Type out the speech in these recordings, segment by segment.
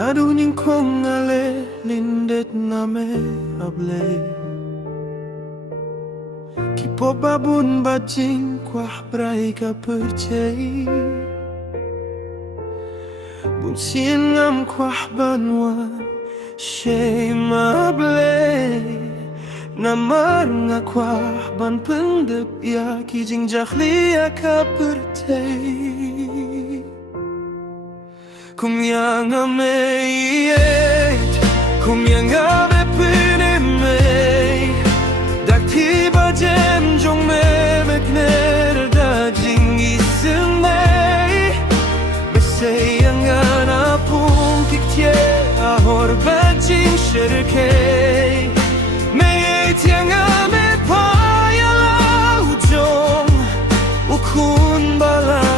Nadunin kong ale lindet na me able Kipo babun bajing kwah brai ka percay Bun sien ngam kwah banwan Shay mable Namar nga kwah ban pendep ya Kijing jahlia ka percay Kumyanga meyet Kumyanga me pune mey Dakti bajem jong me mekner da jingi sumey Beseyanga na pung tiktye Ahor bajing shirkey Meyet yanga me payala ujong Ukun bala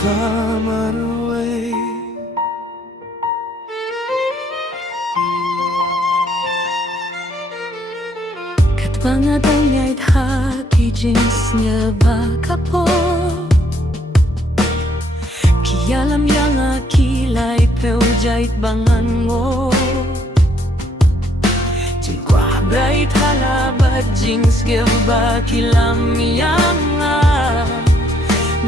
Come away Katbangaday ay haki jeans niya baka po Kialam yang akilay peujait bangan mo Jingkwa bait halabad jeans geba kilam yang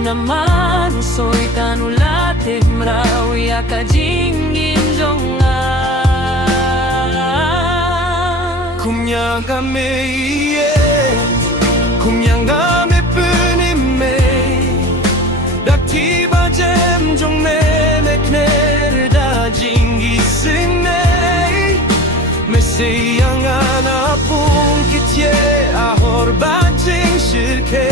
Naman soy tanulate mrau ya kajingin jonga Kumyanga meye Kumyanga me puni me Dakti bajem jong me mekner da jingi sinne Me seyanga na pung kitye ahor bajing shirke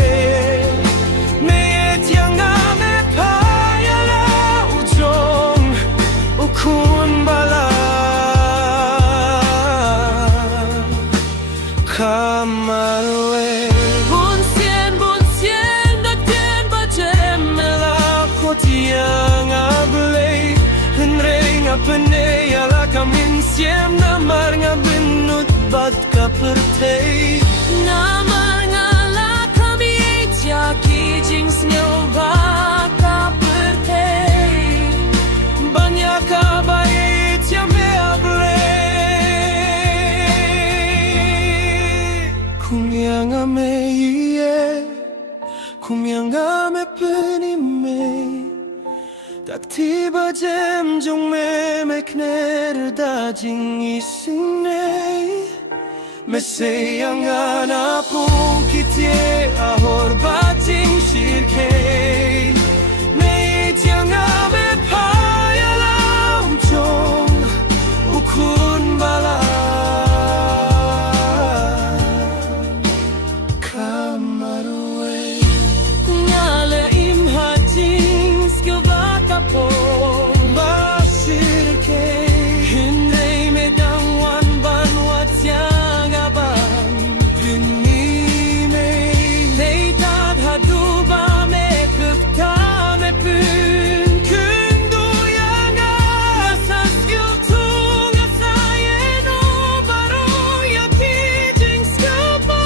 Kun bala Come away Bun sien dakten bajem Mela kotiang ablay Henreng apene Yala kamin siem Namar nga binut Bad ka pertay Namar nga la kami Tia kijing snyo baka pertay Banyak kabait ya me able Kumyanga me ye Kumyanga me peni me Dakti bajem jong me mekner da jing isine Me sayang na pung kitye ahor bajing shirke Me tiang me Ukun bala Come away Ngala imha jeans geba po Basir ke Hindi me dangwan ban watyang aban Pini me Neitad haduba me kupka me pun Kundu yanga Masas yultung asayen o baro yakijing skaba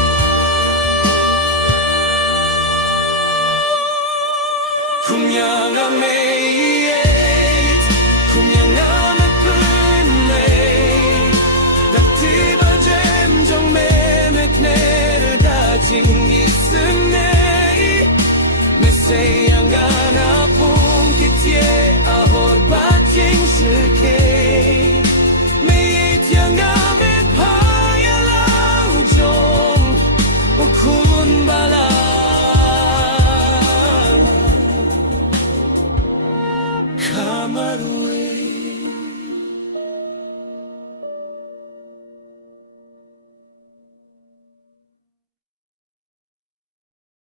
Kumyanga meyet Kumyanga me punne Dakti bajem jong me mekner da jingi sunne Me sayang na pung kitye ahor bajing shirke Me tianga me payala ujong Ukun bala Come away